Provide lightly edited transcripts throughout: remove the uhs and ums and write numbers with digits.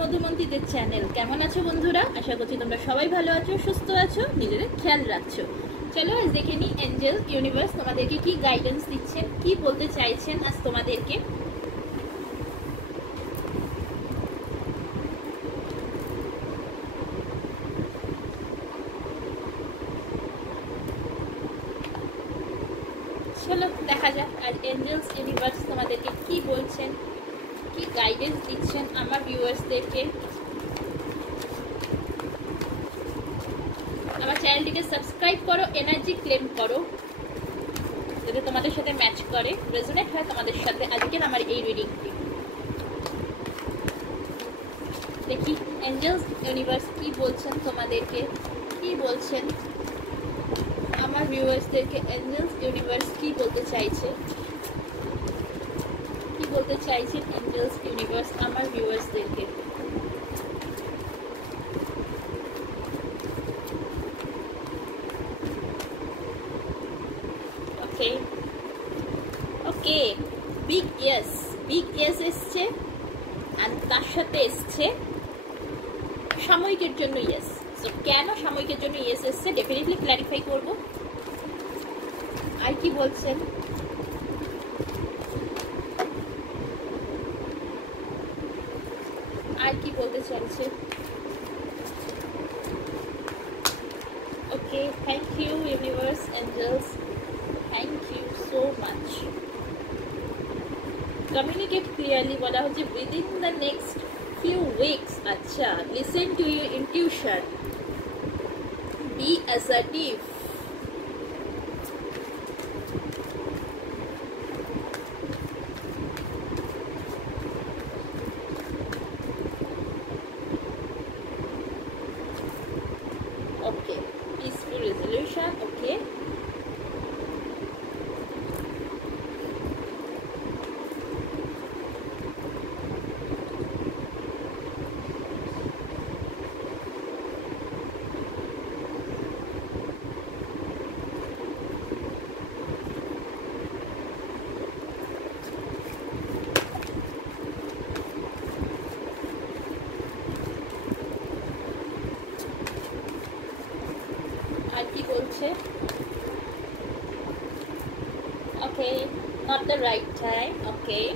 মধুমন্তীদের channel. কেমন আছো বন্ধুরা? আশা করছি তোমরা সবাই ভালো আছো, সুস্থ আছো, নিজেদের খেয়াল রাখছো। চলো আজ দেখে নিই এঞ্জেল ইউনিভার্স তোমাদেরকে কি গাইডেন্স দিচ্ছেন, কি বলতে চাইছেন আজ তোমাদেরকে। চলো দেখা যাক আজ এঞ্জেলস ইউনিভার্স তোমাদেরকে কি বলছেন, কি গাইডেন্স দিচ্ছেন আমার ভিউয়ার্সদেরকে। আমার চ্যানেলটিকে সাবস্ক্রাইব করো, এনার্জি ক্লেম করো, যাতে তোমাদের সাথে ম্যাচ করে, রেজোনেট হয় তোমাদের সাথে আজকের আমার এই রিডিংটি। দেখি এঞ্জেলস ইউনিভার্স কি বলছেন তোমাদেরকে, কি বলছেন আমার ভিউয়ার্সদেরকে। এঞ্জেলস ইউনিভার্স কি বলতে চাইছে, কি বলতে চাইছেন এঞ্জেলস ইউনিভার্স আমার ভিউয়ার্সদেরকে। ওকে ওকে, বিগ ইয়েস এসছে, আর তার সাথে এসছে সাময়িকের জন্য ইয়েস। সো কেন সাময়িকের জন্য ইয়েস এসছে ডেফিনেটলি ক্ল্যারিফাই করব। আর কি বলছেন, আর কি বলতে চাইছে। Okay, thank you universe, angels, thank you so much. Communicate clearly বলা হচ্ছে within the next few weeks. আচ্ছা, listen to your intuition, be assertive. Okay, peaceful resolution. Okay, আর কি বলছে। Okay, not the right time. Okay,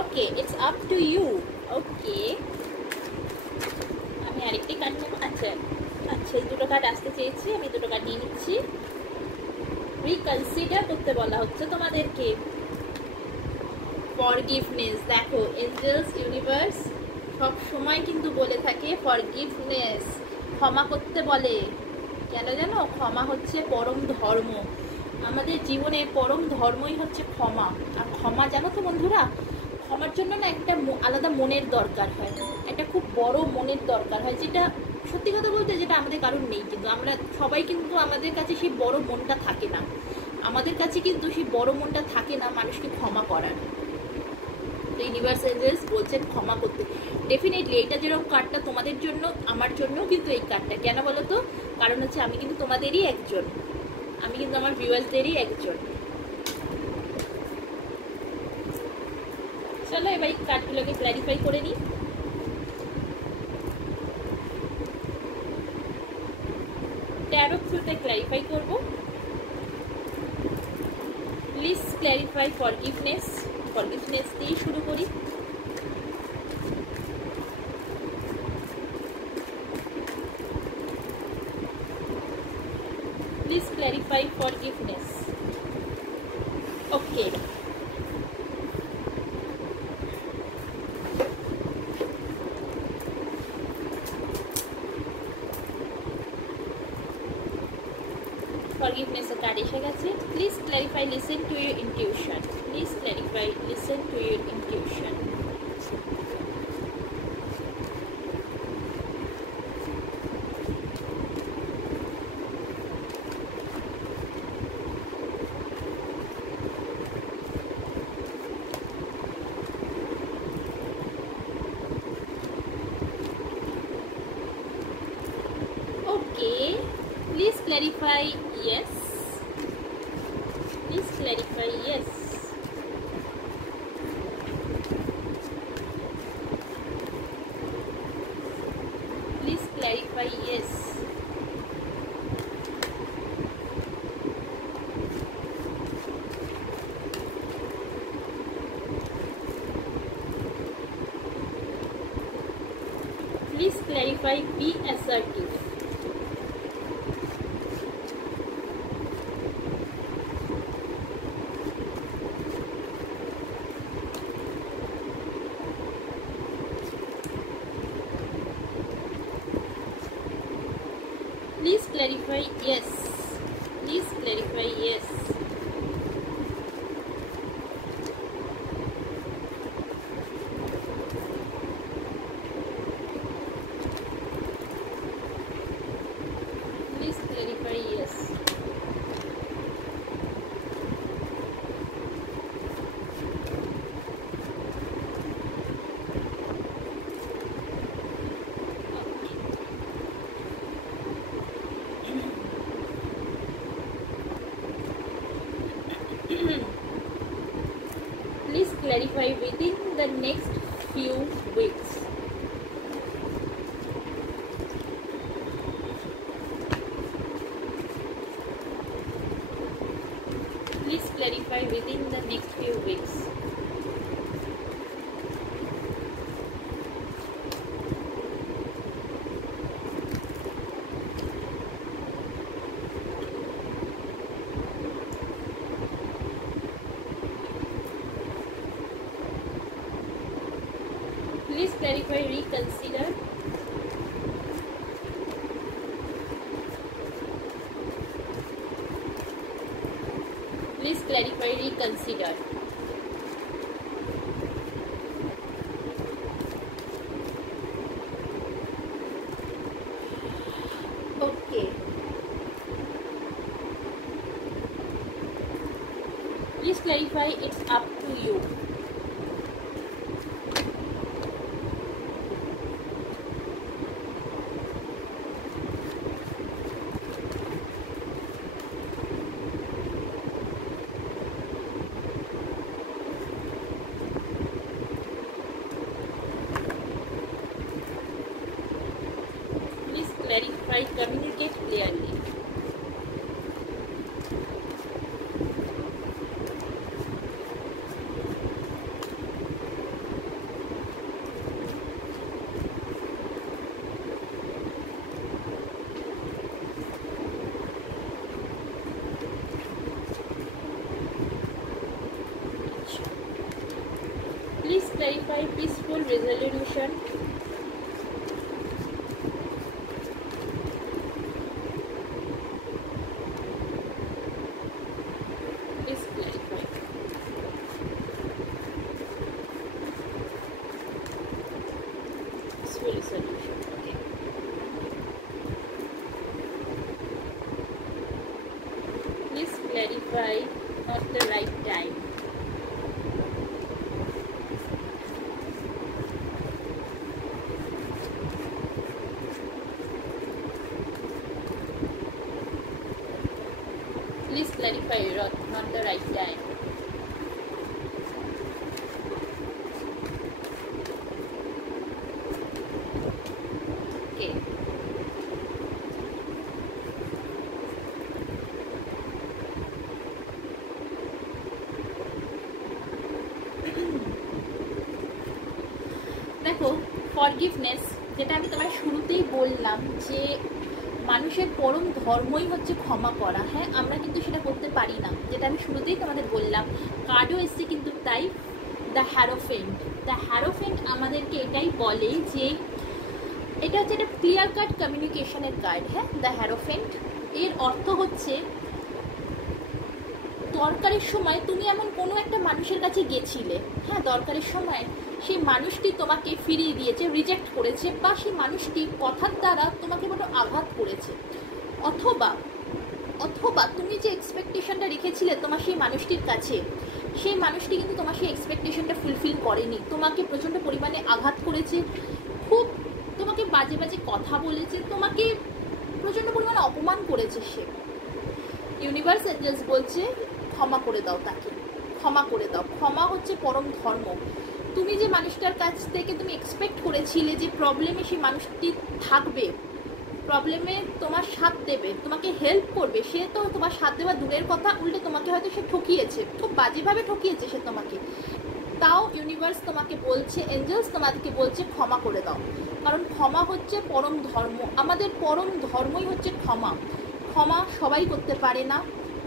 okay, it's up to you. Okay, আমি আরেকটি card নেব। আচ্ছা আচ্ছা, এই দুটো কার্ড আসতে চেয়েছি, আমি দুটো কার্ড নিয়ে নিচ্ছি। রিকনসিডার করতে বলা হচ্ছে তোমাদেরকে। ফরগিভনেস, দেখো এঞ্জেলস ইউনিভার্স সব সময় কিন্তু বলে থাকে ফরগিভনেস, ক্ষমা করতে বলে। কেন জানো? ক্ষমা হচ্ছে পরম ধর্ম। আমাদের জীবনে পরম ধর্মই হচ্ছে ক্ষমা। আর ক্ষমা জানো তো বন্ধুরা, ক্ষমার জন্য না একটা আলাদা মনের দরকার হয়, একটা খুব বড় মনের দরকার হয়, যেটা সত্যি কথা বলতে যেটা আমাদের কারণ নেই। কিন্তু আমরা সবাই কিন্তু আমাদের কাছে সেই বড় মনটা থাকে না, আমাদের কাছে কিন্তু সেই বড় মনটা থাকে না মানুষকে ক্ষমা করার। তো ইউনিভার্স এঞ্জেলস বলছেন ক্ষমা করতে। ডেফিনেটলি এটা যেরকম কার্ডটা তোমাদের জন্য, আমার জন্যও কিন্তু এই কার্ডটা। কেন বলো তো? কারণ হচ্ছে আমি কিন্তু তোমাদেরই একজন, আমি কিন্তু আমার ভিউয়ার্সদেরই একজন। চলো এবার এই কার্ডগুলোকে ক্ল্যারিফাই করে নিই। ট্যারো থ্রুতে ক্ল্যারিফাই করব। Please clarify forgiveness. ফরগিভনেস দিয়ে শুরু করি। Please clarify forgiveness. ওকে, ফরগিভনেসের কার্ড এসে গেছে। Please clarify, listen to your intuition. Please clarify, listen to your intuition. Okay, please clarify yes. Please clarify yes. clarify yes. Please clarify, be assertive. Please clarify yes. Please clarify yes. Please clarify yes. Please clarify within the next few weeks. Please clarify within the next few weeks. Please clarify, reconsider. Please clarify, reconsider. Okay. Please clarify, it's up to you. Clarify, communicate clearly. Please clarify, peaceful resolution. Solution. Okay. Please clarify, not the right time. Please clarify, not the right time. Okay. দেখো, forgiveness, যেটা আমি তোমার শুরুতেই বললাম যে মানুষের পরম ধর্মই হচ্ছে ক্ষমা করা। হ্যাঁ, আমরা কিন্তু সেটা করতে পারি না, যেটা আমি শুরুতেই তোমাদের বললাম। কার্ডও এসছে কিন্তু তাই, দ্য হ্যারোফেন্ট। দ্য হ্যারোফেন্ট আমাদেরকে এটাই বলে যে এটা হচ্ছে একটা ক্লিয়ার কাট কমিউনিকেশনের কার্ড। হ্যাঁ, দ্য হ্যারোফেন্ট এর অর্থ হচ্ছে দরকারের সময় তুমি এমন কোনো একটা মানুষের কাছে গেছিলে, হ্যাঁ, দরকারের সময় সেই মানুষটি তোমাকে ফিরিয়ে দিয়েছে, রিজেক্ট করেছে, বা সেই মানুষটি কথার দ্বারা তোমাকে বড় আঘাত করেছে, অথবা অথবা তুমি যে এক্সপেকটেশনটা রেখেছিলে তোমার সেই মানুষটির কাছে, সেই মানুষটি কিন্তু তোমার সেই এক্সপেকটেশনটা ফুলফিল করেনি, তোমাকে প্রচণ্ড পরিমাণে আঘাত করেছে, খুব তোমাকে বাজে বাজে কথা বলেছে, তোমাকে প্রচণ্ড পরিমাণে অপমান করেছে সে। ইউনিভার্স এঞ্জেলস বলছে ক্ষমা করে দাও তাকে, ক্ষমা করে দাও। ক্ষমা হচ্ছে পরম ধর্ম। তুমি যে মানুষটার কাছ থেকে তুমি এক্সপেক্ট করেছিলে যে প্রবলেমে সেই মানুষটি থাকবে, প্রবলেমে তোমার সাথ দেবে, তোমাকে হেল্প করবে, সে তো তোমার সাথ দেওয়া দূরের কথা, উল্টে তোমাকে হয়তো সে ঠকিয়েছে, খুব বাজেভাবে ঠকিয়েছে সে তোমাকে, তাও ইউনিভার্স তোমাকে বলছে, এঞ্জেলস তোমাদেরকে বলছে ক্ষমা করে দাও। কারণ ক্ষমা হচ্ছে পরম ধর্ম, আমাদের পরম ধর্মই হচ্ছে ক্ষমা। ক্ষমা সবাই করতে পারে না,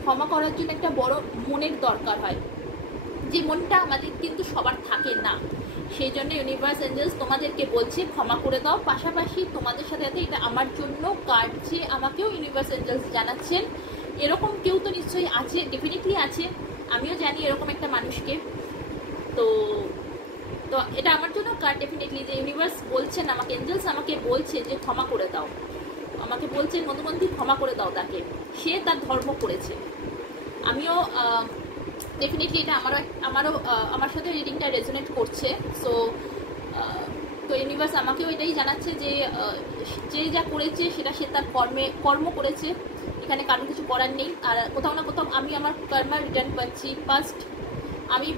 ক্ষমা করার জন্য একটা বড় মনের দরকার হয়, যে মনটা আমাদের কিন্তু সবার থাকে না। সেই জন্য ইউনিভার্স এঞ্জেলস তোমাদেরকে বলছে ক্ষমা করে দাও। পাশাপাশি তোমাদের সাথে সাথে এটা আমার জন্য কাটছে, আমাকেও ইউনিভার্স এঞ্জেলস জানাচ্ছেন এরকম কেউ তো নিশ্চয়ই আছে, ডেফিনেটলি আছে, আমিও জানি এরকম একটা মানুষকে। তো তো এটা আমার জন্য কার্ড ডেফিনেটলি, যে ইউনিভার্স বলছেন আমাকে, এঞ্জেলস আমাকে বলছে যে ক্ষমা করে দাও, আমাকে বলছেন মধুমন্তী ক্ষমা করে দাও তাকে, সে তার ধর্ম করেছে। আমিও ডেফিনেটলি এটা আমার সাথে রিডিংটা রেজোনেট করছে। সো তো ইউনিভার্স আমাকেও এটাই জানাচ্ছে যে যে যা করেছে সেটা সে তার কর্ম করেছে, এখানে কারণ কিছু করার নেই। আর কোথাও না কোথাও আমি আমার কর্মার রিটার্ন পাচ্ছি। ফার্স্ট আমি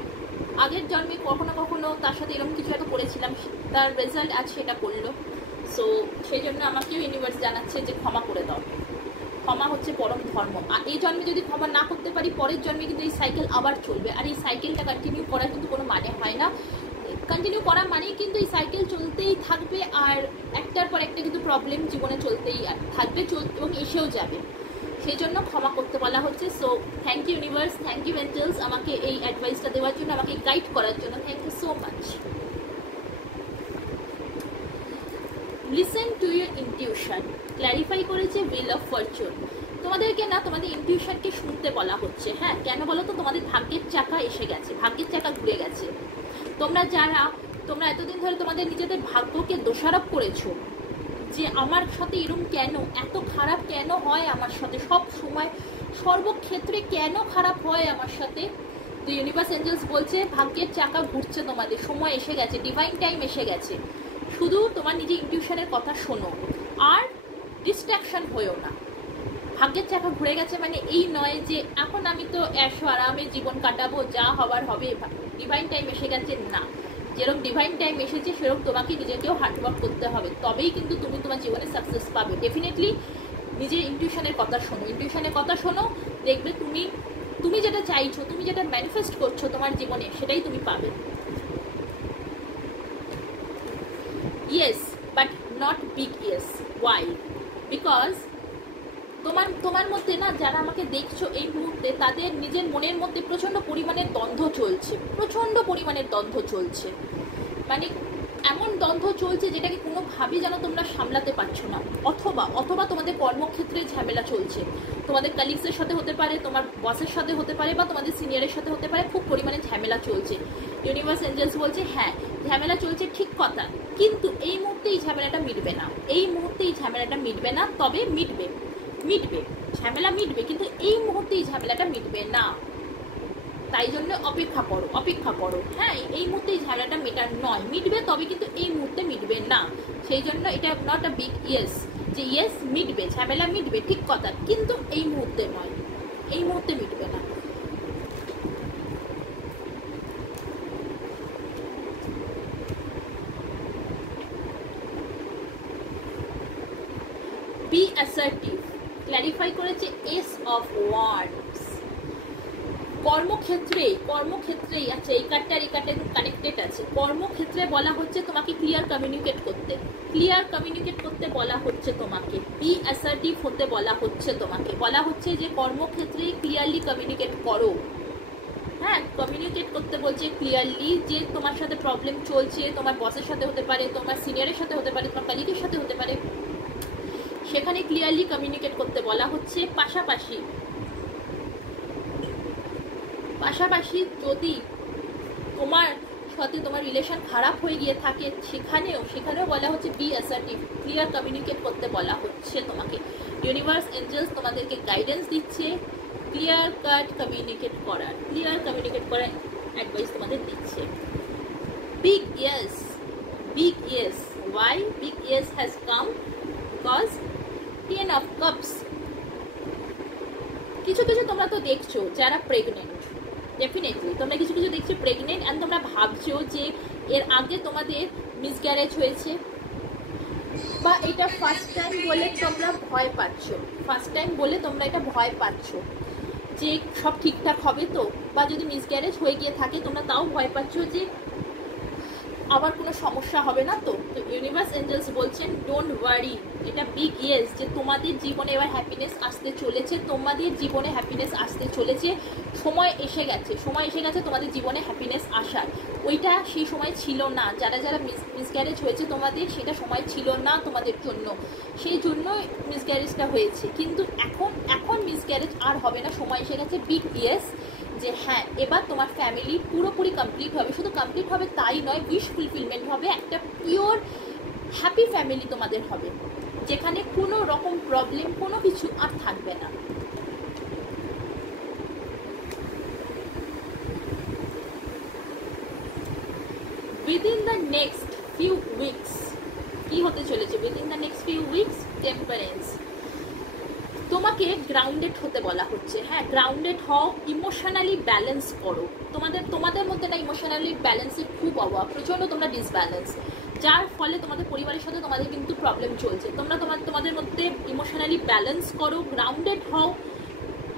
আগের জন্মে কখনো কখনো তার সাথে এরকম কিছু একটা করেছিলাম, তার রেজাল্ট আজ সেটা করলো। সো সেই জন্য আমাকেও ইউনিভার্স জানাচ্ছে যে ক্ষমা করে দাও, ক্ষমা হচ্ছে পরম ধর্ম। আর এই জন্মে যদি ক্ষমা না করতে পারি, পরের জন্মে কিন্তু এই সাইকেল আবার চলবে, আর এই সাইকেলটা কন্টিনিউ করার কিন্তু কোনো মানে হয় না। কন্টিনিউ করা মানেই কিন্তু এই সাইকেল চলতেই থাকবে, আর একটার পর একটা কিন্তু প্রবলেম জীবনে চলতেই থাকবে, এবং এসেও যাবে। সেই জন্য ক্ষমা করতে বলা হচ্ছে। So thank you universe, thank you angels আমাকে এই অ্যাডভাইসটা দেওয়ার জন্য, আমাকে গাইড করার জন্য, thank you so much. Listen to your intuition, clarify করেছে হুইল অফ ফরচুন। তোমাদেরকে না তোমাদের ইনটিউশনকে শুনতে বলা হচ্ছে। হ্যাঁ, কেন বলো তো? তোমাদের ভাগ্যের চাকা এসে গেছে, ভাগ্যের চাকা ঘুরে গেছে। তোমরা এতদিন ধরে তোমাদের নিজেদের ভাগ্যকে দোষারোপ করেছো, যে আমার সাথে এরকম কেন, এত খারাপ কেন হয় আমার সাথে, সব সময় সর্বক্ষেত্রে কেন খারাপ হয় আমার সাথে। তো ইউনিভার্স এঞ্জেলস বলছে ভাগ্যের চাকা ঘুরছে, তোমাদের সময় এসে গেছে, ডিভাইন টাইম এসে গেছে। শুধু তোমার নিজের ইনটিউশনের কথা শোনো আর ডিস্ট্রাকশন হয়েও না। ভাগ্যের চাকা ঘুরে গেছে মানে এই নয় যে এখন আমি তো এসো আরামে জীবন কাটাবো, যা হবার হবে, ডিভাইন টাইম এসে গেছে, না। যেরকম ডিভাইন টাইম এসেছে সেরকম তোমাকে নিজেকেও হার্ডওয়ার্ক করতে হবে, তবেই কিন্তু তুমি তোমার জীবনে সাকসেস পাবে। ডেফিনেটলি নিজের ইনটিউশনের কথা শোনো, ইনটিউশনের কথা শোনো, দেখবে তুমি যেটা চাইছো, তুমি যেটা ম্যানিফেস্ট করছো তোমার জীবনে, সেটাই তুমি পাবে। Yes, but not big yes. Why? Because তোমার মধ্যে না, যারা আমাকে দেখছো এই মুহূর্তে, তাদের নিজের মনের মধ্যে প্রচণ্ড পরিমাণের দ্বন্দ্ব চলছে, প্রচণ্ড পরিমাণের দ্বন্দ্ব চলছে, মানে এমন দ্বন্দ্ব চলছে যেটাকে কোনোভাবেই যেন তোমরা সামলাতে পারছো না। অথবা তোমাদের কর্মক্ষেত্রে ঝামেলা চলছে, তোমাদের কালিগসের সাথে হতে পারে, তোমার বসের সাথে হতে পারে, বা তোমাদের সিনিয়রের সাথে হতে পারে, খুব পরিমাণে ঝামেলা চলছে। ইউনিভার্স এঞ্জেলস বলছে হ্যাঁ ঝামেলা চলছে, ঠিক কথা, কিন্তু এই মুহূর্তে এই ঝামেলাটা মিটবে না, এই মুহূর্তে এই ঝামেলাটা মিটবে না, তবে মিটবে, ঝামেলা মিটবে, কিন্তু এই মুহূর্তে এই ঝামেলাটা মিটবে না। তাই জন্য অপেক্ষা করো। হ্যাঁ, এই মুহূর্তে এই ঝামেলাটা মেটার নয়, মিটবে, তবে কিন্তু এই মুহূর্তে মিটবে না। সেই জন্য এটা নট আ বিগ ইয়েস, যে ইয়েস মিটবে, ঝামেলা মিটবে, ঠিক কথা, কিন্তু এই মুহূর্তে নয়, এই মুহূর্তে মিটবে না। বি অ্যাসার্টিভ, ক্ল্যারিফাই করেছে এস অফ ওয়ান্ডস। কর্মক্ষেত্রেই আছে, এই কার্ডটার কানেক্টেড আছে। কর্মক্ষেত্রে বলা হচ্ছে তোমাকে ক্লিয়ার কমিউনিকেট করতে বলা হচ্ছে তোমাকে। বি অ্যাসার্টিভ হতে বলা হচ্ছে তোমাকে, বলা হচ্ছে যে কর্মক্ষেত্রে ক্লিয়ারলি কমিউনিকেট করো। হ্যাঁ, কমিউনিকেট করতে বলছে ক্লিয়ারলি, যে তোমার সাথে প্রবলেম চলছে, তোমার বসের সাথে হতে পারে, তোমার সিনিয়রের সাথে হতে পারে, তোমার কলিগের সাথে হতে পারে, সেখানে ক্লিয়ারলি কমিউনিকেট করতে বলা হচ্ছে। পাশাপাশি যদি তোমার সাথে তোমার রিলেশন খারাপ হয়ে গিয়ে থাকে, সেখানেও বলা হচ্ছে বি অ্যাসার্টিভ, ক্লিয়ার কমিউনিকেট করতে বলা হচ্ছে তোমাকে। ইউনিভার্স এঞ্জেলস তোমাদেরকে গাইডেন্স দিচ্ছে ক্লিয়ার কাট কমিউনিকেট করার অ্যাডভাইস তোমাদের দিচ্ছে। Big yes, why big yes has come? Because 10 of cups। কিছু তোমরা তো দেখছো যারা প্রেগনেন্ট, ডেফিনেটলি তোমরা কিছু দেখছো প্রেগনেন্ট, অ্যান্ড তোমরা ভাবছো যে এর আগে তোমাদের মিসক্যারেজ হয়েছে, বা এটা ফার্স্ট টাইম বলে তোমরা ভয় পাচ্ছ, ফার্স্ট টাইম বলে তোমরা এটা ভয় পাচ্ছ যে সব ঠিকঠাক হবে তো, বা যদি মিসক্যারেজ হয়ে গিয়ে থাকে তোমরা তাও ভয় পাচ্ছ যে আবার কোনো সমস্যা হবে না তো। তো ইউনিভার্স এঞ্জেলস বলছেন ডোন্ট ওয়ারি, এটা বিগ ইয়েস, যে তোমাদের জীবনে এবার হ্যাপিনেস আসতে চলেছে, তোমাদের জীবনে হ্যাপিনেস আসতে চলেছে, সময় এসে গেছে, সময় এসে গেছে তোমাদের জীবনে হ্যাপিনেস আসার। ওইটা সেই সময় ছিল না, যারা যারা মিসক্যারেজ হয়েছে তোমাদের, সেটা সময় ছিল না তোমাদের জন্য, সেই জন্য মিসক্যারেজটা হয়েছে। কিন্তু এখন মিসক্যারেজ আর হবে না, সময় এসে গেছে, বিগ ইয়েস, যে হ্যাঁ এবার তোমার ফ্যামিলি পুরোপুরি কমপ্লিট হবে। শুধু কমপ্লিট হবে তাই নয়, উইশ ফুলফিলমেন্ট হবে, একটা পিওর হ্যাপি ফ্যামিলি তোমাদের হবে, যেখানে কোনো রকম প্রবলেম কোনো কিছু আর থাকবে না। Within the next few weeks কি হতে চলেছে? Within the next few weeks temperance, তোমাকে গ্রাউন্ডেড হতে বলা হচ্ছে। হ্যাঁ, গ্রাউন্ডেড হও, ইমোশনালি ব্যালেন্স করো। তোমাদের মধ্যে না ইমোশনালি ব্যালেন্সের খুব অভাব, প্রচণ্ড তোমরা ডিসব্যালেন্স, যার ফলে তোমাদের পরিবারের সাথে তোমাদের কিন্তু প্রবলেম চলছে। তোমরা তোমাদের মধ্যে ইমোশনালি ব্যালেন্স করো, গ্রাউন্ডেড হও।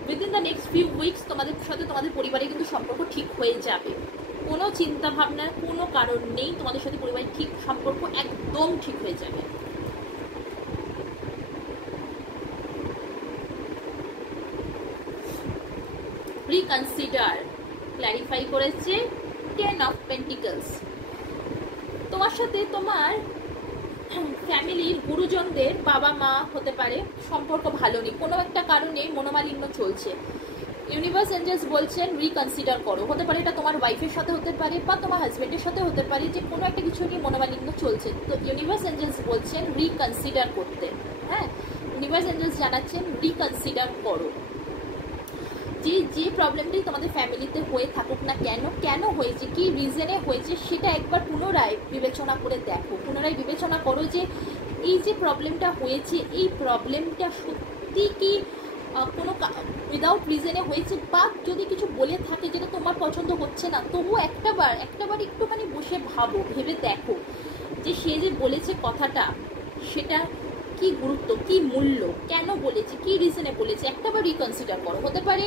Within the next few weeks তোমাদের সাথে তোমাদের পরিবারে কিন্তু সম্পর্ক ঠিক হয়ে যাবে, কোনো চিন্তা ভাবনার কোনো কারণ নেই, তোমাদের সাথে পরিবারের ঠিক সম্পর্ক একদম ঠিক হয়ে যাবে। রিকনসিডার ক্ল্যারিফাই করেছে 10 অফ পেন্টিকলস। তোমার সাথে তোমার ফ্যামিলির গুরুজনদের, বাবা মা হতে পারে, সম্পর্ক ভালো নেই, কোনো একটা কারণে মনোমালিন্য চলছে। ইউনিভার্স এঞ্জেলস বলছেন রিকনসিডার করো। হতে পারে এটা তোমার ওয়াইফের সাথে হতে পারে বা তোমার হাজব্যান্ডের সাথে হতে পারে, যে কোনো একটা কিছু নিয়ে মনোমালিন্য চলছে। তো ইউনিভার্স এঞ্জেলস বলছেন রিকনসিডার করতে। হ্যাঁ, ইউনিভার্স এঞ্জেলস জানাচ্ছেন রিকনসিডার করো। যে প্রবলেমটি তোমাদের ফ্যামিলিতে হয়ে থাকুক না কেন, কেন হয়েছে, কি রিজনে হয়েছে, সেটা একবার পুনরায় বিবেচনা করে দেখো। পুনরায় বিবেচনা করো যে এই যে প্রবলেমটা হয়েছে, এই প্রবলেমটা সত্যি কি কোনো উইদাউট রিজনে হয়েছে, বা যদি কিছু বলে থাকে যেটা তোমার পছন্দ হচ্ছে না, তবুও একটাবার একটুখানি বসে ভাবো, ভেবে দেখো যে সে যে বলেছে কথাটা, সেটা কি গুরুত্ব, কি মূল্য, কেন বলেছে, কি রিজনে বলেছে, একটাবার রিকনসিডার করো। হতে পারে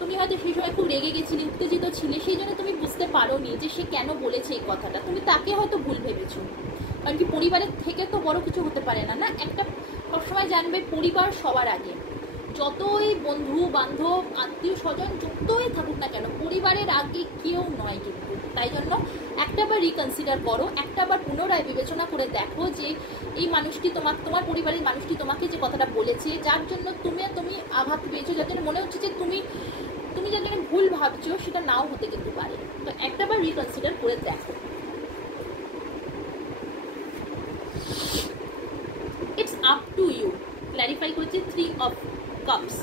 তুমি হয়তো সেই সময় খুব রেগে গেছিলে, উত্তেজিত ছিলে, সেই জন্য তুমি বুঝতে পারো নি যে সে কেন বলেছে এই কথাটা, তুমি তাকে হয়তো ভুল ভেবেছো। কারণ কি পরিবারের থেকে তো বড় কিছু হতে পারে না। না, একটা সবসময় জানবে পরিবার সবার আগে, যতই বন্ধু বান্ধব আত্মীয় স্বজন যতই থাকুক না কেন, পরিবারের আগে কেউ নয় কিন্তু। তাই জন্য একটাবার রিকনসিডার করো, একটাবার পুনরায় বিবেচনা করে দেখো যে এই মানুষটি তোমার পরিবারের মানুষটি তোমাকে যে কথাটা বলেছে, যার জন্য তুমি আঘাত পেয়েছো, যার জন্য মনে হচ্ছে যে তুমি যার জন্য ভুল ভাবছো, সেটা নাও হতে কিন্তু পারে। তো একটাবার রিকনসিডার করে দেখো। It's up to you clarify করেছে 3 অফ কাপস।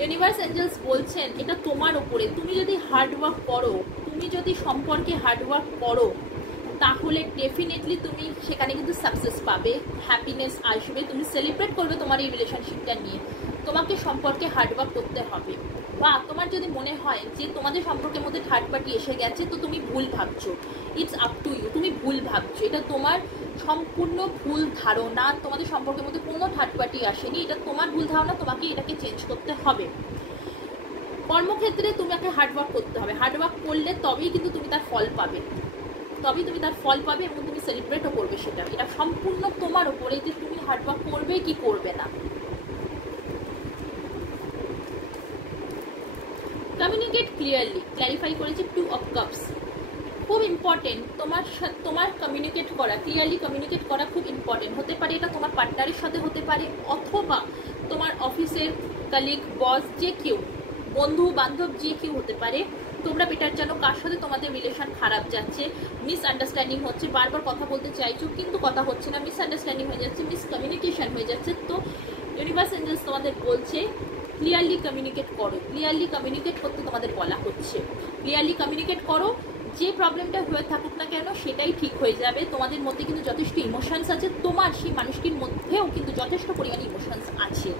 ইউনিভার্স এঞ্জেলস বলছেন এটা তোমার ওপরে, তুমি যদি হার্ডওয়ার্ক করো, তুমি যদি সম্পর্কে হার্ডওয়ার্ক করো, তাহলে ডেফিনেটলি তুমি সেখানে কিন্তু সাকসেস পাবে, হ্যাপিনেস আসবে, তুমি সেলিব্রেট করবে তোমার এই রিলেশনশিপটা নিয়ে। তোমাকে সম্পর্কে হার্ডওয়ার্ক করতে হবে। বা তোমার যদি মনে হয় যে তোমাদের সম্পর্কের মধ্যে থার্ড পার্টি এসে গেছে, তো তুমি ভুল ভাবছো, ইটস আপ টু ইউ, তুমি ভুল ভাবছো, এটা তোমার সম্পূর্ণ ভুল ধারণা। তোমাদের সম্পর্কের মধ্যে কোনো থার্ড পার্টি আসেনি, এটা তোমার ভুল ধারণা, তোমাকে এটাকে চেঞ্জ করতে হবে। কর্মক্ষেত্রে তোমাকে হার্ডওয়ার্ক করতে হবে, হার্ডওয়ার্ক করলে তবেই কিন্তু তুমি তার ফল পাবে, এবং তুমি সেলিব্রেটও করবে সেটা। এটা সম্পূর্ণ তোমার উপরে যে তুমি হার্ডওয়ার্ক করবে কি করবে না। কমিউনিকেট ক্লিয়ারলি ক্ল্যারিফাই করেছে 2 অফ কাপস। খুব ইম্পর্টেন্ট তোমার কমিউনিকেট করা, ক্লিয়ারলি কমিউনিকেট করা খুব ইম্পর্টেন্ট। হতে পারে এটা তোমার পার্টনারের সাথে হতে পারে, অথবা তোমার অফিসের কলিগ, বস, যে কেউ, বন্ধু বান্ধব, যে কেউ হতে পারে। তোমরা বেটার জানো কার সাথে তোমাদের রিলেশন খারাপ যাচ্ছে, মিসআন্ডারস্ট্যান্ডিং হচ্ছে, বারবার কথা বলতে চাইছো কিন্তু কথা হচ্ছে না, মিসআন্ডারস্ট্যান্ডিং হয়ে যাচ্ছে, মিসকমিউনিকেশন হয়ে যাচ্ছে। তো ইউনিভার্স এঞ্জেলস তোমাদের বলছে ক্লিয়ারলি কমিউনিকেট করো। ক্লিয়ারলি কমিউনিকেট করতে তোমাদের বলা হচ্ছে, ক্লিয়ারলি কমিউনিকেট করো। যে প্রবলেমটা হয়ে থাকুক না কেন সেটাই ঠিক হয়ে যাবে। তোমাদের মধ্যে কিন্তু যথেষ্ট ইমোশনস আছে, তোমার সেই মানুষটির মধ্যেও কিন্তু যথেষ্ট পরিমাণে ইমোশনস আছে,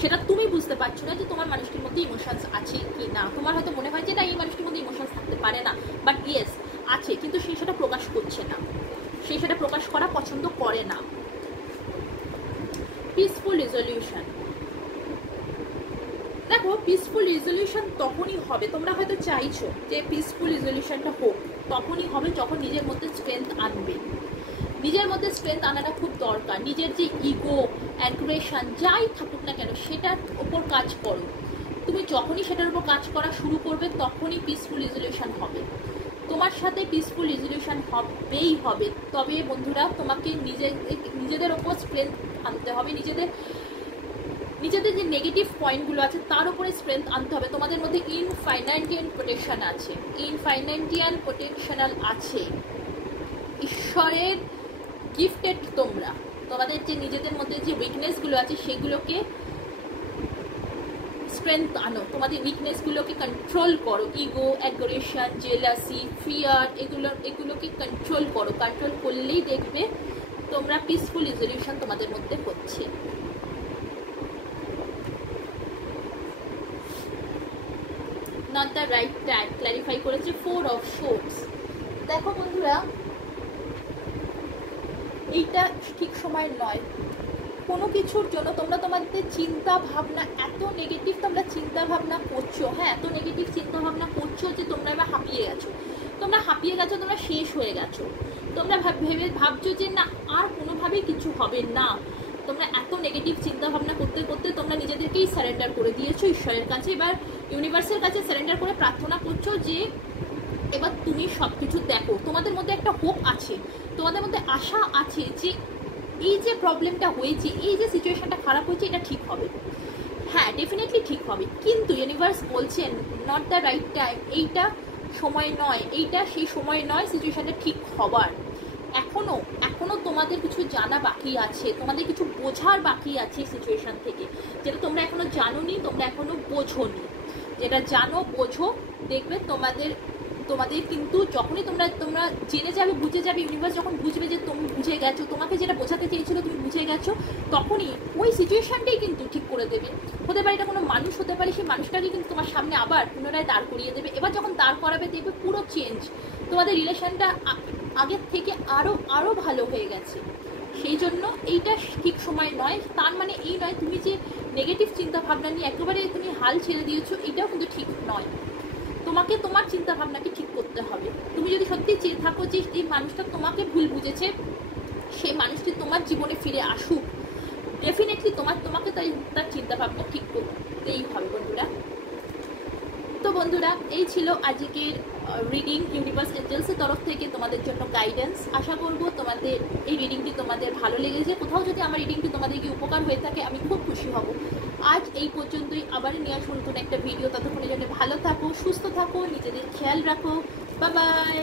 সেটা তুমি বুঝতে পারছো না যে তোমার মানুষটির মধ্যে ইমোশনস আছে কি না। তোমার হয়তো মনে হয় যে না, এই মানুষটির মধ্যে ইমোশনস থাকতে পারে না, বাট ইয়েস আছে, কিন্তু সে সেটা প্রকাশ করছে না, সে সেটা প্রকাশ করা পছন্দ করে না। Peaceful resolution. দেখো পিসফুল রেজলিউশন তখনই হবে, তোমরা হয়তো চাইছো যে পিসফুল রেজলিউশনটা হোক, তখনই হবে যখন নিজের মধ্যে স্ট্রেংথ আনবে। নিজের মধ্যে স্ট্রেংথ আনাটা খুব দরকার। নিজের যে ইগো, অ্যাগ্রেশন যাই থাকুক না কেন সেটার ওপর কাজ করো। তুমি যখনই সেটার উপর কাজ করা শুরু করবে তখনই পিসফুল রেজলিউশন হবে। তোমার সাথে পিসফুল রেজলিউশন হবেই হবে। তবে বন্ধুরা তোমাকে নিজেদের ওপর স্ট্রেংথ আনতে হবে, নিজেদের যে নেগেটিভ পয়েন্টগুলো আছে তার উপরে স্ট্রেংথ আনতে হবে। তোমাদের মধ্যে ইনফাইনাইটিয়াল পোটেনশিয়াল আছে, ইনফাইনাইটিয়াল পোটেনশিয়াল আছে, ঈশ্বরের গিফটেড। তোমরা তোমাদের যে নিজেদের মধ্যে যে উইকনেসগুলো আছে সেগুলোকে স্ট্রেংথ আনো, তোমাদের উইকনেসগুলোকে কন্ট্রোল করো। ইগো, অ্যাগ্রেশন, জেলাসি, ফিয়ার এগুলোকে কন্ট্রোল করো। কন্ট্রোল করলেই দেখবে তোমরা পিসফুল রেজলিউশন তোমাদের মধ্যে হচ্ছে। Not the right time clarify করেছে 4 অফ সোর্স। দেখো বন্ধুরা, এইটা ঠিক সময় নয় কোনো কিছুর জন্য। তোমরা তোমাদের চিন্তা ভাবনা এত নেগেটিভ তোমরা চিন্তা ভাবনা করছো, হ্যাঁ এত নেগেটিভ চিন্তা ভাবনা করছো যে তোমরা এবার হাঁপিয়ে গেছো, তোমরা শেষ হয়ে গেছো। তোমরা ভাবছো যে না আর কোনোভাবেই কিছু হবে না। তোমরা এত নেগেটিভ চিন্তা ভাবনা করতে করতে তোমরা নিজেদেরকেই সারেন্ডার করে দিয়েছো ঈশ্বরের কাছে। এবার ইউনিভার্সের কাছে সারেন্ডার করে প্রার্থনা করছো যে এবার তুমি সব কিছু দেখো। তোমাদের মধ্যে একটা হোপ আছে, তোমাদের মধ্যে আশা আছে যে এই যে প্রবলেমটা হয়েছে, এই যে সিচুয়েশনটা খারাপ হয়েছে, এটা ঠিক হবে। হ্যাঁ ডেফিনেটলি ঠিক হবে, কিন্তু ইউনিভার্স বলছেন নট দ্য রাইট টাইম, এইটা সময় নয়, এইটা সেই সময় নয় সিচুয়েশনটা ঠিক হবার। এখনো তোমাদের কিছু জানা বাকি আছে, তোমাদের কিছু বোঝার বাকি আছে সিচুয়েশন থেকে, যেটা তোমরা এখনো জানোনি, তোমরা এখনো বোঝোনি। যেটা জানো বোঝো, দেখবে তোমাদের কিন্তু যখনই তোমরা জেনে যাবে, বুঝে যাবে, ইউনিভার্স যখন বুঝবে যে তুমি বুঝে গেছো, তোমাকে যেটা বোঝাতে চেয়েছিল তুমি বুঝে গেছো, তখনই ওই সিচুয়েশনটাই কিন্তু ঠিক করে দেবে। হতে পারে এটা কোনো মানুষ হতে পারে, সেই মানুষটাকে কিন্তু তোমার সামনে আবার পুনরায় দাঁড় করিয়ে দেবে। এবার যখন দাঁড় করাবে দেখবে পুরো চেঞ্জ, তোমাদের রিলেশনটা আগের থেকে আরও ভালো হয়ে গেছে। সেই জন্য এইটা ঠিক সময় নয়। তার মানে এই নয় তুমি যে নেগেটিভ চিন্তা ভাবনা নিয়ে একেবারে তুমি হাল ছেড়ে দিয়েছো, এটাও কিন্তু ঠিক নয়। তোমাকে তোমার চিন্তা ভাবনাকে ঠিক করতে হবে। তুমি যদি সত্যি চেয়ে থাকো যে এই মানুষটা তোমাকে ভুল বুঝেছে, সেই মানুষটি তোমার জীবনে ফিরে আসুক, ডেফিনেটলি তোমাকে তার চিন্তা ভাবনা ঠিক করতেই হবে বন্ধুরা। তো বন্ধুরা এই ছিল আজকের রিডিং, ইউনিভার্স এঞ্জেলসের তরফ থেকে তোমাদের জন্য গাইডেন্স। আশা করব তোমাদের এই রিডিংটি তোমাদের ভালো লেগেছে। কোথাও যদি আমার রিডিংটি তোমাদেরকে উপকার হয়ে থাকে আমি খুব খুশি হব। আজ এই পর্যন্তই, আবার নিয়ে আসুন নতুন একটা ভিডিও। ততক্ষণের জন্য ভালো থাকো, সুস্থ থাকো, নিজেদের খেয়াল রাখো। Bye bye.